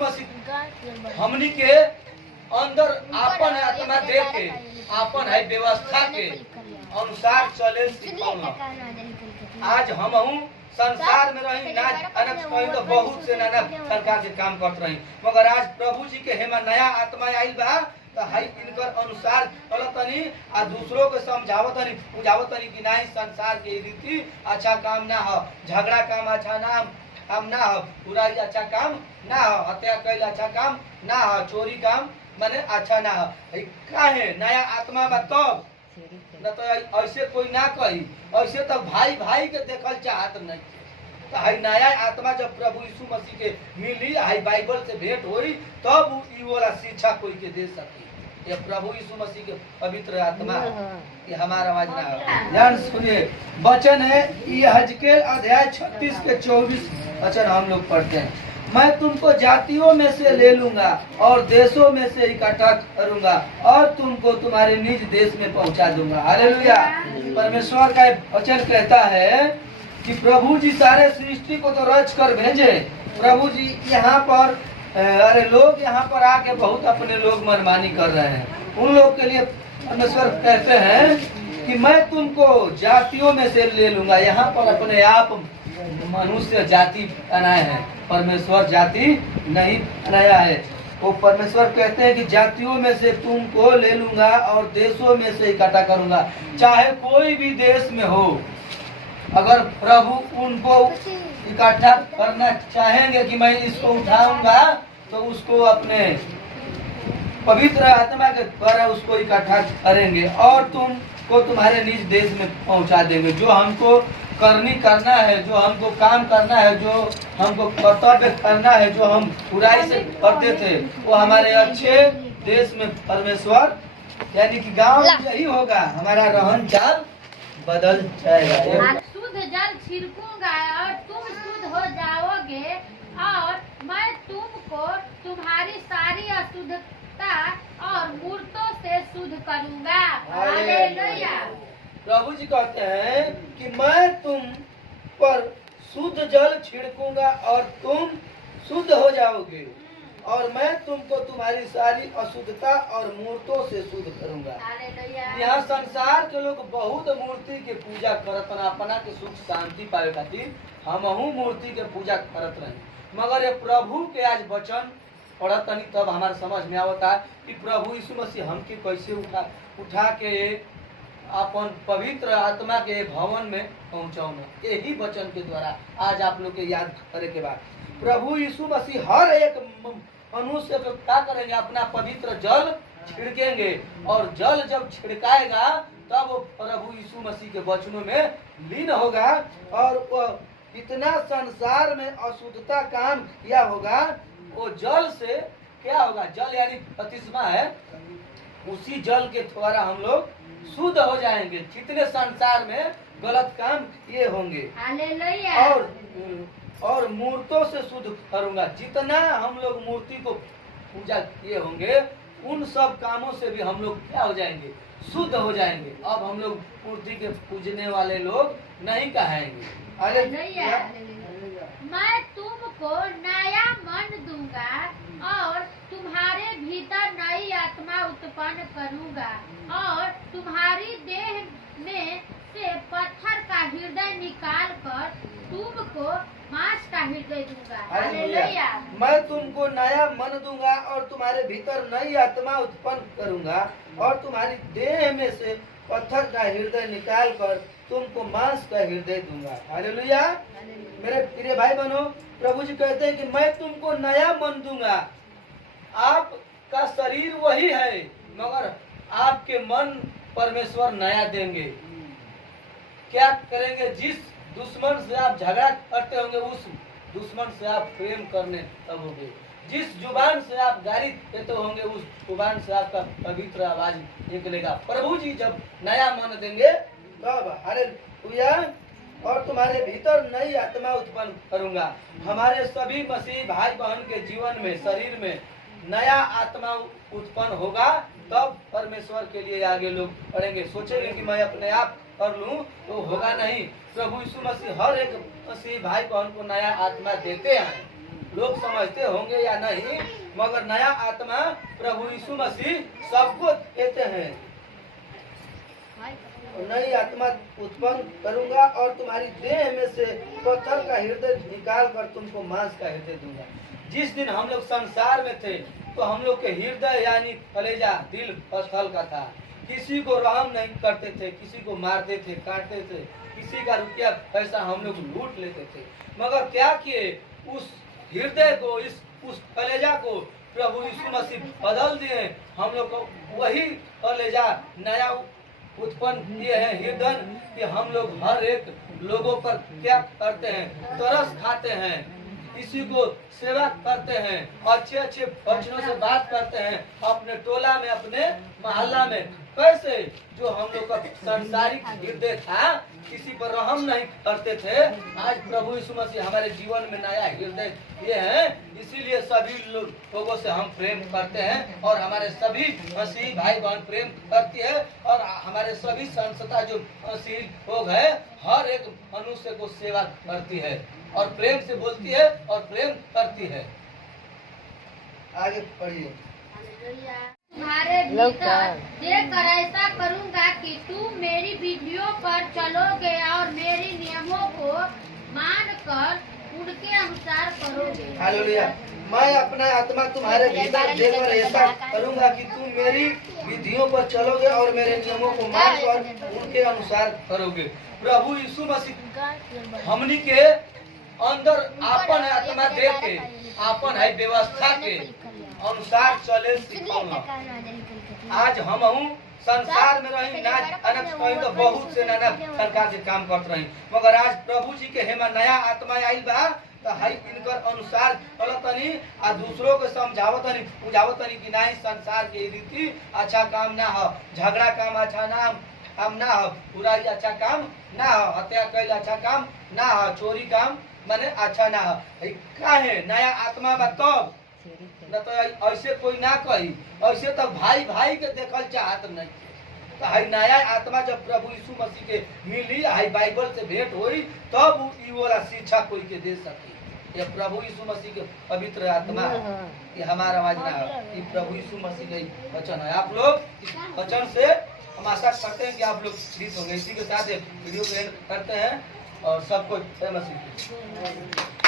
मसीह हमनी के अंदर आपन आत्मा दे के आपन है व्यवस्था के अनुसार चले सिखौना। आज हम संसार में रही ना अनक कहीं तो बहुत से नाना प्रकार के काम करते रही, मगर आज प्रभु जी के हेमा नया आत्मा आई बा तो हाई इनकर अनुसार चलतनी आ दूसरों को समझावतनी बुझावतनी कि नहीं संसार के रीति अच्छा काम ना हो, झगड़ा काम अच्छा ना काम ना हो, बुराई अच्छा काम ना हो, हत्या कैल अच्छा काम ना हो, चोरी काम माने अच्छा ना हो। काहे नया आत्मा बा तब न तो ऐसे कोई ना कही, ऐसे तो भाई भाई के देखल चाहत नहीं। तो हाई नया आत्मा जब प्रभु यीशु मसीह के मिली, हाई बाइबल से भेंट हुई, तब ये वाला शिक्षा कोई के दे सके। ये प्रभु यीशु मसीह के पवित्र आत्मा ये हमारा आवाज ना हो। ध्यान सुनिए, वचन है ये हजकेल अध्याय 36 के 24 वचन हम लोग पढ़ते हैं। मैं तुमको जातियों में से ले लूंगा और देशों में से इकट्ठा करूंगा और तुमको तुम्हारे निज देश में पहुंचा दूंगा। हालेलुया। परमेश्वर का वचन कहता है कि प्रभु जी सारे सृष्टि को तो रच कर भेजे। प्रभु जी यहाँ पर अरे लोग यहाँ पर आके बहुत अपने लोग मनमानी कर रहे हैं। उन लोग के लिए परमेश्वर कहते हैं कि मैं तुमको जातियों में से ले लूंगा। यहाँ पर अपने आप मनुष्य जाति बनाए हैं, परमेश्वर जाति नहीं बनाया है। वो परमेश्वर कहते हैं कि जातियों में से तुमको ले लूंगा और देशों में से इकट्ठा करूंगा। चाहे कोई भी देश में हो, अगर प्रभु उनको इकट्ठा करना चाहेंगे कि मैं इसको उठाऊंगा, तो उसको अपने पवित्र आत्मा के द्वारा उसको इकट्ठा करेंगे और तुमको तुम्हारे निज देश में पहुंचा देंगे। जो हमको करना है, जो हमको काम करना है, जो हमको कर्तव्य करना है, जो हम बुराई से करते थे, वो हमारे अच्छे देश में परमेश्वर यानी कि गांव यही होगा, हमारा रहन चाल बदल जाएगा। शुद्ध जल छिड़कूंगा और तुम शुद्ध हो जाओगे और मैं तुमको तुम्हारी सारी अशुद्धता और मूर्तों से शुद्ध करूंगा। हालेलुया। प्रभु जी कहते हैं कि मैं तुम पर शुद्ध जल छिड़कूंगा और तुम शुद्ध हो जाओगे और मैं तुमको तुम्हारी सारी अशुद्धता और मूर्तों से शुद्ध करूंगा। यहाँ संसार के लोग बहुत मूर्ति के पूजा करत ना, अपना के सुख शांति पावे खातिर हमहू मूर्ति के पूजा करत रही। मगर ये प्रभु के आज वचन पढ़त नहीं तब हमारे समझ में आवता कि प्रभु यीशु मसीह हमके कैसे उठा के अपन पवित्र आत्मा के भवन में पहुंचाऊंगा। यही वचन के द्वारा आज आप लोग के याद करे के बाद प्रभु यीशु मसीह हर एक मनुष्य को क्या करेंगे, अपना पवित्र जल छिड़केंगे और जल जब छिड़काएगा तब प्रभु यीशु मसीह के वचनों में लीन होगा और इतना संसार में अशुद्धता काम किया होगा, वो जल से क्या होगा, जल यानी बपतिस्मा है, उसी जल के द्वारा हम लोग शुद्ध हो जाएंगे। जितने संसार में गलत काम ये होंगे और मूर्तों से शुद्ध करूंगा। जितना हम लोग मूर्ति को पूजा किए होंगे उन सब कामों से भी हम लोग क्या हो जाएंगे, शुद्ध हो जाएंगे। अब हम लोग मूर्ति के पूजने वाले लोग नहीं कहेंगे। मैं तुमको नया मन दूंगा और तुम्हारे भीतर नई आत्मा उत्पन्न करूंगा और तुम्हारी देह में से पत्थर का हृदय निकाल कर तुमको मांस का हृदय दूंगा। हालेलुया। मैं तुमको नया मन दूंगा और तुम्हारे भीतर नई आत्मा उत्पन्न करूंगा और तुम्हारी देह में से पत्थर का हृदय निकाल कर तुमको मांस का हृदय दूंगा। हालेलुया। मेरे प्रिय भाई बहनों, प्रभु जी कहते हैं कि मैं तुमको नया मन दूंगा। आपका शरीर वही है मगर आपके मन परमेश्वर नया देंगे। क्या करेंगे, जिस दुश्मन से आप झगड़ा करते होंगे उस दुश्मन से आप प्रेम करने लगोगे। जिस जुबान से आप गाली देते होंगे उस जुबान से आपका पवित्र आवाज निकलेगा। प्रभु जी जब नया मन देंगे तब हालेलुया। और तुम्हारे भीतर नई आत्मा उत्पन्न करूंगा। हमारे सभी मसीह भाई बहन के जीवन में, शरीर में नया आत्मा उत्पन्न होगा, तब परमेश्वर के लिए आगे लोग बढ़ेंगे। सोचेंगे कि मैं अपने आप कर लूं तो होगा नहीं। प्रभु यीशु मसीह हर एक मसीह भाई बहन को नया आत्मा देते हैं। लोग समझते होंगे या नहीं, मगर नया आत्मा प्रभु यीशु मसीह सबको देते हैं। और नई आत्मा उत्पन्न करूंगा और तुम्हारी देह में से पत्थर का हृदय निकाल कर तुमको मांस का हृदय दूंगा। जिस दिन हम लोग संसार में थे तो हम लोग के हृदय यानी कलेजा दिल पत्थर का था। किसी को रहम नहीं करते थे, किसी को मारते थे, काटते थे, किसी का रुपया पैसा हम लोग लूट लेते थे। मगर क्या किए, उस हृदय को, उस कलेजा को प्रभु यीशु मसीह बदल दिए। हम लोग को वही कलेजा नया उत्पन्न किए हैं हृदय कि हम लोग हर एक लोगों पर क्या करते हैं, तरस खाते हैं, किसी को सेवा करते हैं, अच्छे अच्छे वचनों से बात करते हैं अपने टोला में, अपने मोहल्ला में। कैसे जो हम लोग का सांसारिक हृदय था, किसी पर रहम नहीं करते थे, आज प्रभु यीशु मसीह हमारे जीवन में नया हृदय ये है। इसीलिए सभी लोगों से हम प्रेम करते हैं और हमारे सभी मसीह भाई बहन प्रेम करती है और हमारे सभी संस्था जो मसीह लोग है हर एक मनुष्य को सेवा करती है और प्रेम से बोलती है और प्रेम करती है। आगे पढ़िए। तुम्हारे भीतर देकर ऐसा करूंगा कि तुम मेरी विधियों पर चलोगे और मेरी नियमों को मानकर उनके अनुसार करोगे। हालेलुया। मैं अपना आत्मा तुम्हारे भीतर देकर ऐसा करूंगा कि तुम मेरी विधियों पर चलोगे और मेरे नियमों को मानकर उनके अनुसार करोगे। प्रभु यीशु मसीह हमनी के अंदर आपन आत्मा दे के आपन है व्यवस्था के अनुसार चले सिखौना। आज हम संसार में रही ना अनक कहीं तो बहुत से नाना प्रकार के काम करते रही, मगर आज प्रभु जी के हेमा नया आत्मा आइल बा तो हाई इनकर अनुसार चलतनी आ दूसरों को समझावतनी बुझावतनी कि नहीं संसार के रीति अच्छा काम ना हो, झगड़ा काम अच्छा काम ना हो, बुराई अच्छा काम ना हो, हत्या कैल अच्छा काम ना हो, चोरी काम माने अच्छा ना हो। काहे नया आत्मा बा तब न तो ऐसे कोई ना कही, ऐसे तो भाई भाई के देखल चाहत नहीं। तो हाई नया आत्मा जब प्रभु यीशु मसीह के मिली, हाई बाइबल से भेंट हुई, तब ये वाला शिक्षा कोई के दे सके। ये प्रभु यीशु मसीह के पवित्र आत्मा, ये हमारा आवाज ना है, ये प्रभु यीशु मसीह का वचन है। आप लोग इस वचन से हम आशा करते हैं कि आप लोग प्रीत होंगे। इसी के साथ वीडियो को एंड करते हैं और सबको जय मसीह।